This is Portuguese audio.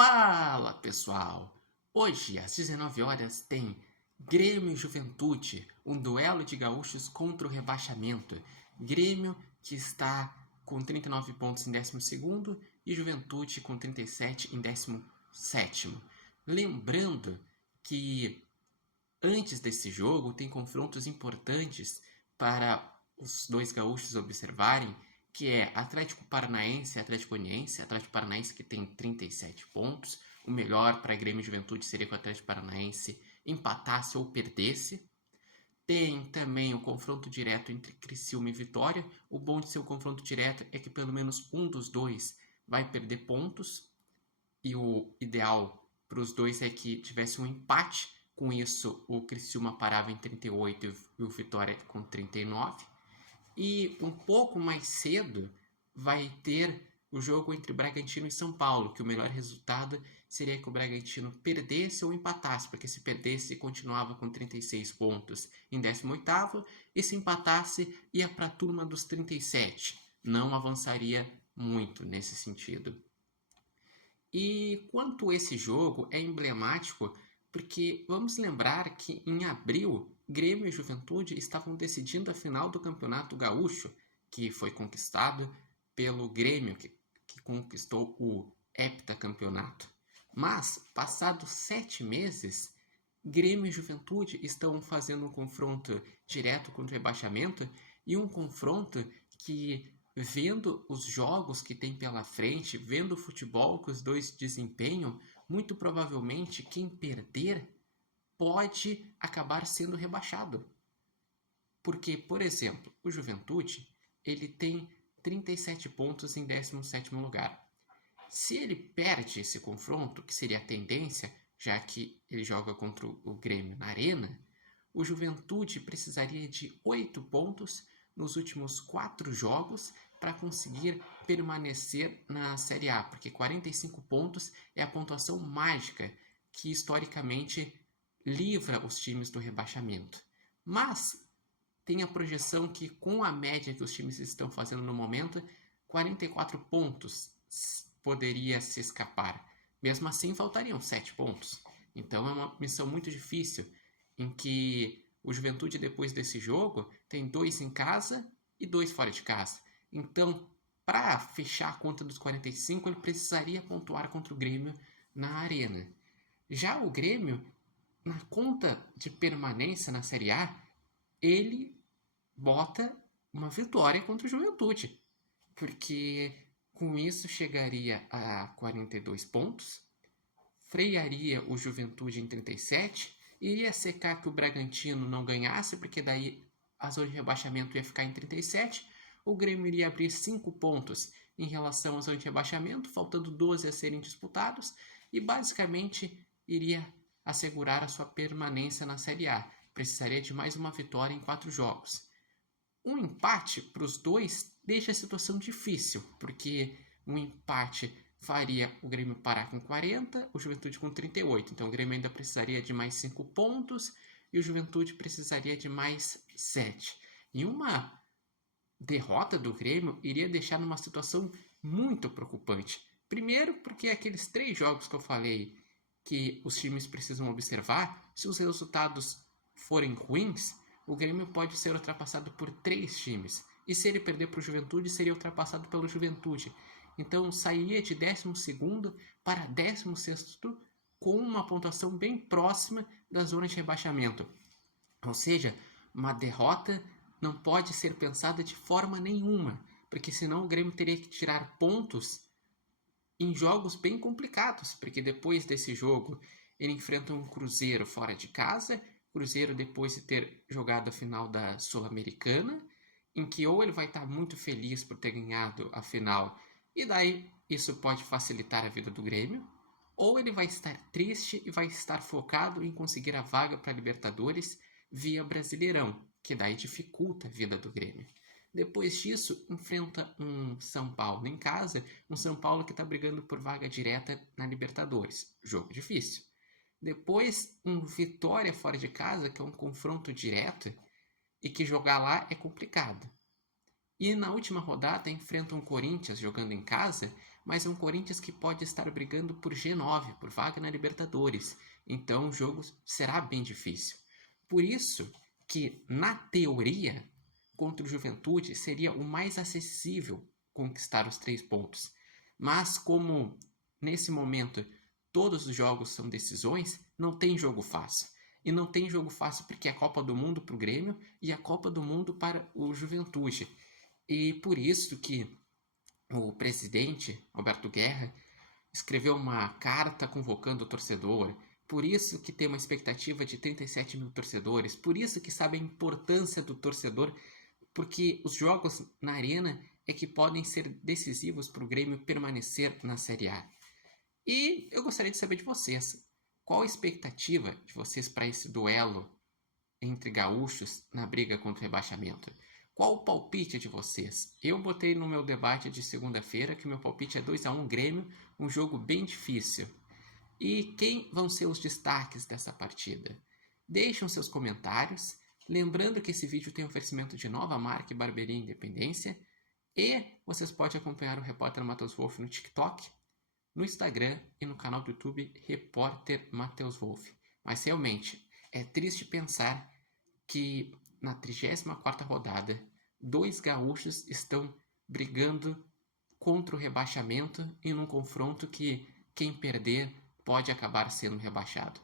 Fala pessoal! Hoje às 19 horas tem Grêmio e Juventude, um duelo de gaúchos contra o rebaixamento. Grêmio que está com 39 pontos em 12º e Juventude com 37 em 17º. Lembrando que antes desse jogo tem confrontos importantes para os dois gaúchos observarem, que é Atlético Paranaense e Atlético Goianiense. Atlético Paranaense que tem 37 pontos. O melhor para Grêmio e Juventude seria que o Atlético Paranaense empatasse ou perdesse. Tem também o confronto direto entre Criciúma e Vitória. O bom de ser um confronto direto é que pelo menos um dos dois vai perder pontos. E o ideal para os dois é que tivesse um empate. Com isso, o Criciúma parava em 38 e o Vitória com 39. E um pouco mais cedo vai ter o jogo entre Bragantino e São Paulo, que o melhor resultado seria que o Bragantino perdesse ou empatasse, porque se perdesse continuava com 36 pontos em 18º, e se empatasse ia para a turma dos 37. Não avançaria muito nesse sentido. E quanto esse jogo é emblemático, porque vamos lembrar que em abril, Grêmio e Juventude estavam decidindo a final do Campeonato Gaúcho, que foi conquistado pelo Grêmio, que conquistou o heptacampeonato. Mas, passados 7 meses, Grêmio e Juventude estão fazendo um confronto direto contra o rebaixamento, e um confronto que, vendo os jogos que tem pela frente, vendo o futebol que os dois desempenham, muito provavelmente quem perder pode acabar sendo rebaixado. Porque, por exemplo, o Juventude ele tem 37 pontos em 17º lugar. Se ele perde esse confronto, que seria a tendência, já que ele joga contra o Grêmio na Arena, o Juventude precisaria de 8 pontos nos últimos 4 jogos para conseguir permanecer na Série A, porque 45 pontos é a pontuação mágica que historicamente livra os times do rebaixamento. Mas tem a projeção que, com a média que os times estão fazendo no momento, 44 pontos poderia se escapar. Mesmo assim, faltariam 7 pontos. Então é uma missão muito difícil, em que o Juventude, depois desse jogo, tem 2 em casa e 2 fora de casa. Então, para fechar a conta dos 45, ele precisaria pontuar contra o Grêmio na Arena. Já o Grêmio, na conta de permanência na Série A, ele bota uma vitória contra o Juventude, porque com isso chegaria a 42 pontos, frearia o Juventude em 37, iria secar que o Bragantino não ganhasse, porque daí a zona de rebaixamento ia ficar em 37, o Grêmio iria abrir 5 pontos em relação à zona de rebaixamento, faltando 12 a serem disputados, e basicamente iria assegurar a sua permanência na Série A. Precisaria de mais uma vitória em 4 jogos. Um empate para os dois deixa a situação difícil, porque um empate faria o Grêmio parar com 40, o Juventude com 38. Então o Grêmio ainda precisaria de mais 5 pontos e o Juventude precisaria de mais 7. E uma derrota do Grêmio iria deixar numa situação muito preocupante. Primeiro, porque aqueles 3 jogos que eu falei que os times precisam observar, se os resultados forem ruins, o Grêmio pode ser ultrapassado por 3 times. E se ele perder para o Juventude, seria ultrapassado pelo Juventude. Então sairia de 12º para 16º com uma pontuação bem próxima da zona de rebaixamento. Ou seja, uma derrota não pode ser pensada de forma nenhuma, porque senão o Grêmio teria que tirar pontos em jogos bem complicados, porque depois desse jogo ele enfrenta um Cruzeiro fora de casa, Cruzeiro depois de ter jogado a final da Sul-Americana, em que ou ele vai estar muito feliz por ter ganhado a final, e daí isso pode facilitar a vida do Grêmio, ou ele vai estar triste e vai estar focado em conseguir a vaga para a Libertadores via Brasileirão, que daí dificulta a vida do Grêmio. Depois disso, enfrenta um São Paulo em casa, um São Paulo que está brigando por vaga direta na Libertadores. Jogo difícil. Depois, um Vitória fora de casa, que é um confronto direto, e que jogar lá é complicado. E na última rodada enfrenta um Corinthians jogando em casa, mas é um Corinthians que pode estar brigando por G9, por vaga na Libertadores. Então o jogo será bem difícil. Por isso que, na teoria, contra o Juventude seria o mais acessível conquistar os 3 pontos. Mas como nesse momento todos os jogos são decisões, não tem jogo fácil. E não tem jogo fácil porque é a Copa do Mundo para o Grêmio e a Copa do Mundo para o Juventude. E por isso que o presidente, Alberto Guerra, escreveu uma carta convocando o torcedor. Por isso que tem uma expectativa de 37 mil torcedores. Por isso que sabe a importância do torcedor, porque os jogos na arena é que podem ser decisivos para o Grêmio permanecer na Série A. E eu gostaria de saber de vocês, qual a expectativa de vocês para esse duelo entre gaúchos na briga contra o rebaixamento? Qual o palpite de vocês? Eu botei no meu debate de segunda-feira que o meu palpite é 2-1 Grêmio, um jogo bem difícil. E quem vão ser os destaques dessa partida? Deixem seus comentários, lembrando que esse vídeo tem oferecimento de Nova Marca e Barbearia Independência, e vocês podem acompanhar o Repórter Matheus Wolff no TikTok, no Instagram e no canal do YouTube Repórter Matheus Wolff. Mas realmente, é triste pensar que na 34ª rodada, 2 gaúchos estão brigando contra o rebaixamento em um confronto que quem perder pode acabar sendo rebaixado.